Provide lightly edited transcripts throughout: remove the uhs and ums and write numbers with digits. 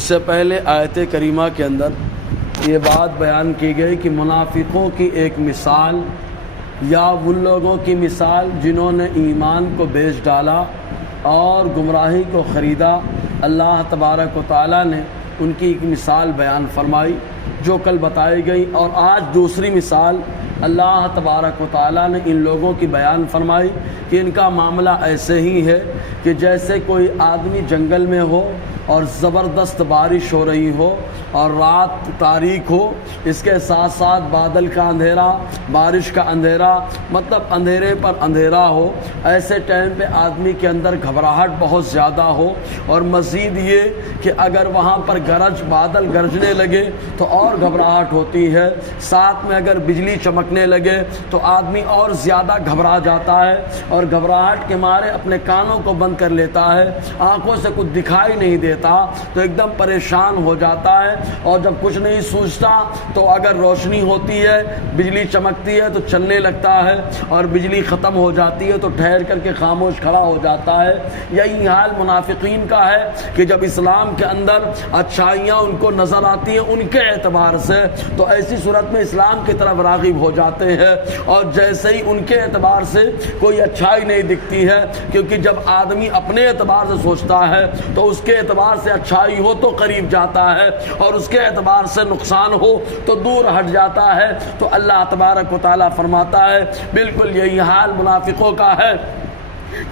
اس سے پہلے آیت کریمہ کے اندر یہ بات بیان کی گئی کہ منافقوں کی ایک مثال یا ان لوگوں کی مثال جنہوں نے ایمان کو بیچ ڈالا اور گمراہی کو خریدا، اللہ تبارک و تعالیٰ نے ان کی ایک مثال بیان فرمائی جو کل بتائی گئی، اور آج دوسری مثال اللہ تبارک و تعالیٰ نے ان لوگوں کی بیان فرمائی کہ ان کا معاملہ ایسے ہی ہے کہ جیسے کوئی آدمی جنگل میں ہو اور زبردست بارش ہو رہی ہو اور رات تاریک ہو، اس کے ساتھ ساتھ بادل کا اندھیرا، بارش کا اندھیرا، مطلب اندھیرے پر اندھیرا ہو۔ ایسے ٹائم پہ آدمی کے اندر گھبراہٹ بہت زیادہ ہو، اور مزید یہ کہ اگر وہاں پر بادل گرجنے لگے تو اور گھبراہٹ ہوتی ہے، ساتھ میں اگر بجلی چمکنے لگے تو آدمی اور زیادہ گھبرا جاتا ہے، اور گھبراہٹ کے مارے اپنے کانوں کو بند کر لیتا ہے، آنکھوں سے کچھ دکھائی نہیں دیتا تو ایک دم پریشان ہو جاتا ہے، اور جب کچھ نہیں سوچتا تو اگر روشنی ہوتی ہے، بجلی چمکتی ہے تو چلنے لگتا ہے، اور بجلی ختم ہو جاتی ہے تو ٹھہر کر کے خاموش کھڑا ہو جاتا ہے۔ یہی حال منافقین کا ہے کہ جب اسلام کے اندر اچھائیاں ان کو نظر آتی ہیں ان کے اعتبار سے تو ایسی صورت میں اسلام کی طرف راغب ہو جاتے ہیں، اور جیسے ہی ان کے اعتبار سے کوئی اچھائی نہیں دکھتی ہے، کیونکہ جب آدمی اپنے اعتبار سے سوچتا ہے تو اس کے اعتبار سے اچھائی ہو تو قریب جاتا ہے، اور اس کے اعتبار سے نقصان ہو تو دور ہٹ جاتا ہے۔ تو اللہ تبارک و تعالیٰ فرماتا ہے بالکل یہی حال منافقوں کا ہے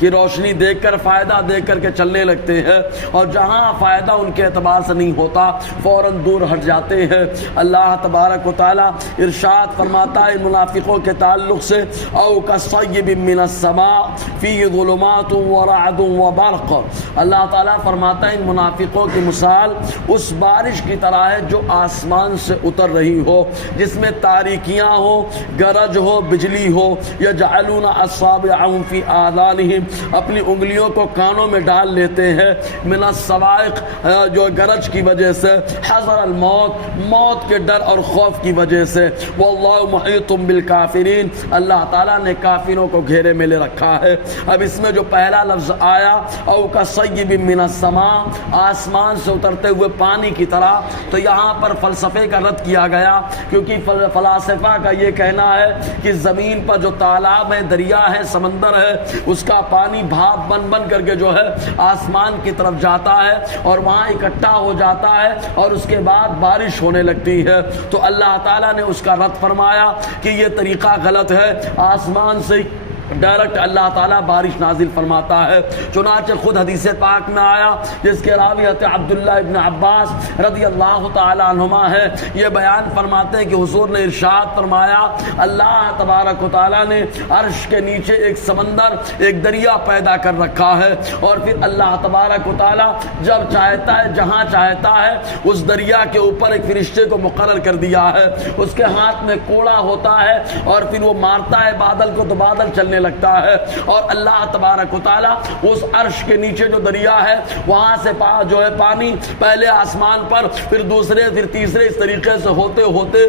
کہ روشنی دیکھ کر فائدہ دیکھ کر کے چلنے لگتے ہیں، اور جہاں فائدہ ان کے اعتبار سے نہیں ہوتا فوراً دور ہٹ جاتے ہیں۔ اللہ تبارک و تعالیٰ ارشاد فرماتا ہے منافقوں کے تعلق سے، او کصیب من السماء فی ظلمات ورعد وبرق، اللہ تعالیٰ فرماتا ہے ان منافقوں کی مثال اس بارش کی طرح ہے جو آسمان سے اتر رہی ہو، جس میں تاریکیاں ہو، گرج ہو، بجلی ہو، یجعلون اصابعهم فی آذانہم، اپنی انگلیوں کو کانوں میں ڈال لیتے ہیں، من الصواعق، جو گرج کی وجہ سے، حذر الموت، موت کے ڈر اور خوف کی وجہ سے، واللہ محیط بالکافرین، اللہ تعالیٰ نے کافروں کو گھیرے میں لے رکھا ہے۔ اب اس میں جو پہلا لفظ آیا او کصیب من السماء، آسمان سے اترتے ہوئے پانی کی طرح، تو یہاں پر فلسفے کا رد کیا گیا، کیونکہ فلاسفہ کا یہ کہنا ہے کہ زمین پر جو تالاب ہے، دریا ہے، سمندر ہے، اس کا پانی بھاپ بن بن کر کے جو ہے آسمان کی طرف جاتا ہے اور وہاں اکٹھا ہو جاتا ہے، اور اس کے بعد بارش ہونے لگتی ہے۔ تو اللہ تعالیٰ نے اس کا رد فرمایا کہ یہ طریقہ غلط ہے، آسمان سے ڈائریکٹ اللہ تعالیٰ بارش نازل فرماتا ہے۔ چنانچہ خود حدیث پاک میں آیا جس کے راوی حضرت عبداللہ ابن عباس رضی اللہ تعالیٰ عنہما ہے، یہ بیان فرماتے ہیں کہ حضور نے ارشاد فرمایا اللہ تبارک و تعالیٰ نے عرش کے نیچے ایک سمندر، ایک دریا پیدا کر رکھا ہے، اور پھر اللہ تبارک و تعالیٰ جب چاہتا ہے، جہاں چاہتا ہے، اس دریا کے اوپر ایک فرشتے کو مقرر کر دیا ہے، اس کے ہاتھ میں کوڑا ہوتا ہے، اور پھر وہ مارتا ہے بادل کو تو بادل چلنے لگتا ہے، اور اللہ تبارک و تعالیٰ اس عرش کے نیچے جو دریا ہے وہاں سے جو ہے پانی پہلے آسمان پر، پھر دوسرے، پھر تیسرے، اس طریقے سے ہوتے ہوتے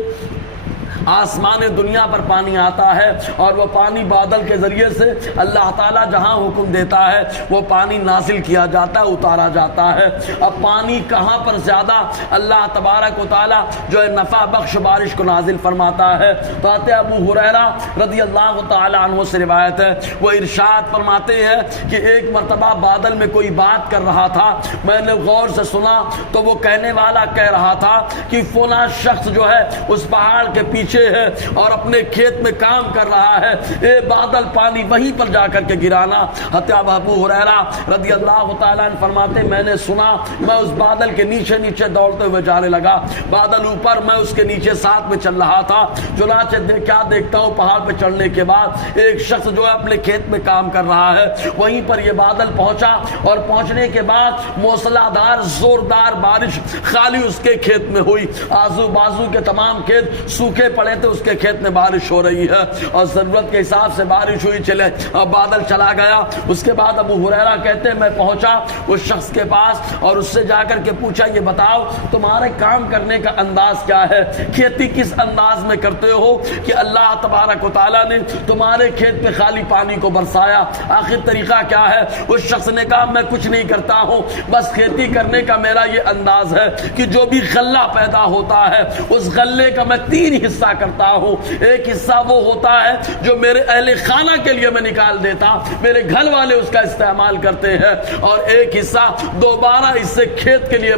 آسمان دنیا پر پانی آتا ہے، اور وہ پانی بادل کے ذریعے سے اللہ تعالیٰ جہاں حکم دیتا ہے وہ پانی نازل کیا جاتا ہے، اتارا جاتا ہے۔ اب پانی کہاں پر زیادہ اللہ تبارک و تعالیٰ جو ہے نفع بخش بارش کو نازل فرماتا ہے، تو ابو ہریرہ رضی اللہ تعالیٰ عنہ سے روایت ہے، وہ ارشاد فرماتے ہیں کہ ایک مرتبہ بادل میں کوئی بات کر رہا تھا، میں نے غور سے سنا تو وہ کہنے والا کہہ رہا تھا کہ فلاں شخص جو ہے اس پہاڑ کے پیچھے ہے اور اپنے کھیت میں کام کر رہا ہے، اے بادل پانی وہیں پر جا کر کے گرانا۔ حضرت ابو ہریرہ رضی اللہ تعالیٰ عنہ فرماتے میں نے سنا، میں اس بادل کے نیچے نیچے دوڑتے ہوئے جانے لگا، بادل اوپر، میں اس کے نیچے ساتھ میں چل رہا تھا۔ چنانچہ کیا دیکھتا ہوں، پہاڑ پہ چڑھنے کے بعد ایک شخص جو ہے اپنے کھیت میں کام کر رہا ہے، وہیں پر یہ بادل پہنچا، اور پہنچنے کے بعد موسلادھار زوردار بارش خالی اس کے کھیت میں ہوئی، آزو بازو کے تمام کھیت سوکھے پڑے تھے اس کے کھیت میں بارش ہو رہی ہے اور ضرورت کے حساب سے بارش ہوئی، چلے بادل چلا گیا۔ اس کے بعد ابو ہریرہ کہتے ہیں میں پہنچا اس شخص کے پاس اور اس سے جا کر کے پوچھا یہ بتاؤ تمہارے کام کرنے کا انداز کیا ہے، کھیتی کس انداز میں کرتے ہو کہ اللہ تبارک و تعالیٰ نے تمہارے کھیت پہ خالی پانی کو برسایا، آخر طریقہ کیا ہے؟ اس شخص نے کہا میں کچھ نہیں کرتا ہوں، بس کھیتی کرنے کا میرا یہ انداز ہے کہ جو بھی غلہ پیدا ہوتا ہے اس غلے کا میں 3 حصہ کرتا ہوں۔ ایک حصہ وہ ہوتا ہے جو میرے اہل خانہ کے لیے میں نکال دیتا، میرے گھر والے اس کا استعمال کرتے ہیں، اور ایک حصہ دوبارہ اس سے کھیت کے لیے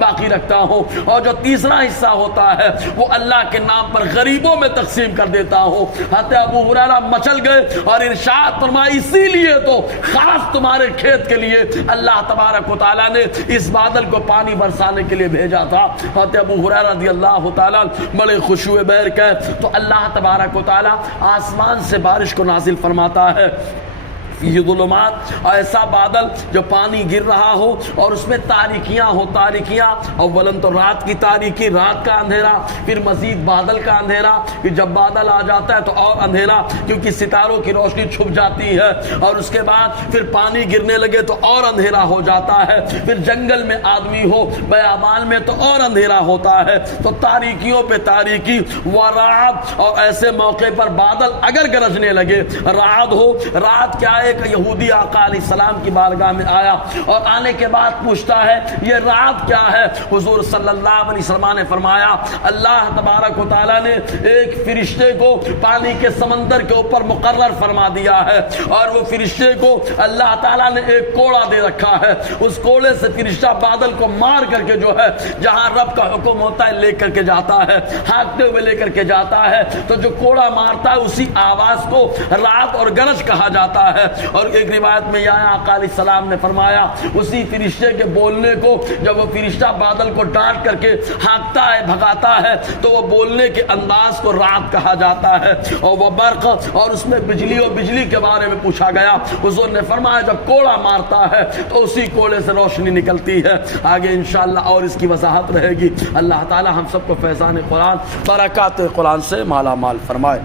باقی رکھتا ہوں، اور جو تیسرا حصہ ہوتا ہے وہ اللہ کے نام پر غریبوں میں تقسیم کر دیتا ہوں۔ حضرت ابو ہریرہ مچل گئے اور ارشاد فرمایا اسی لیے تو خاص تمہارے کھیت کے لیے اللہ تبارک و تعالیٰ نے اس بادل کو پانی برسانے کے لیے بھیجا تھا۔ حضرت ابو ہریرہ رضی اللہ تعالیٰ بڑے خوشوئے بہر کے تو اللہ تبارک و تعالیٰ آسمان سے بارش کو نازل فرماتا ہے، یہ ظلمات، ایسا بادل جو پانی گر رہا ہو اور اس میں تاریکیاں ہو، تاریکیاں اولن تو رات کی تاریکی، رات کا اندھیرا، پھر مزید بادل کا اندھیرا، پھر جب بادل آ جاتا ہے تو اور اندھیرا کیونکہ ستاروں کی روشنی چھپ جاتی ہے، اور اس کے بعد پھر پانی گرنے لگے تو اور اندھیرا ہو جاتا ہے، پھر جنگل میں آدمی ہو، بیابان میں تو اور اندھیرا ہوتا ہے، تو تاریکیوں پہ تاریکی ورعد، اور ایسے موقع پر بادل اگر گرجنے لگے، رعد ہو، رات کیا ہے؟ ایک یہودی آقا علیہ السلام کی بارگاہ میں آیا اور آنے کے بعد پوچھتا ہے یہ رات کیا ہے؟ حضور صلی اللہ علیہ وسلم نے فرمایا اللہ تبارک و تعالیٰ نے ایک فرشتے کو پانی کے سمندر کے اوپر مقرر فرما دیا ہے، اور وہ فرشتے کو اللہ تعالیٰ نے ایک کوڑا دے رکھا ہے، اس کوڑے سے فرشتہ بادل کو مار کر کے جو ہے جہاں رب کا حکم ہوتا ہے لے کر کے جاتا ہے، ہانکتے ہوئے لے کر کے جاتا ہے، تو جو کوڑا مارتا ہے اسی آواز کو رات اور گرج کہا جاتا ہے۔ اور ایک روایت میں یہ آقا علیہ السلام نے فرمایا اسی فرشتے کے بولنے کو جب وہ فرشتہ بادل کو ڈانٹ کر کے ہانکتا ہے، بھگاتا ہے، تو وہ بولنے کے انداز کو رات کہا جاتا ہے۔ اور وہ برق، اور اس میں بجلی، اور بجلی کے بارے میں پوچھا گیا، حضور نے فرمایا جب کوڑا مارتا ہے تو اسی کوڑے سے روشنی نکلتی ہے۔ آگے انشاءاللہ اور اس کی وضاحت رہے گی۔ اللہ تعالی ہم سب کو فیضان قرآن، برکات قرآن سے مالا مال فرمائے۔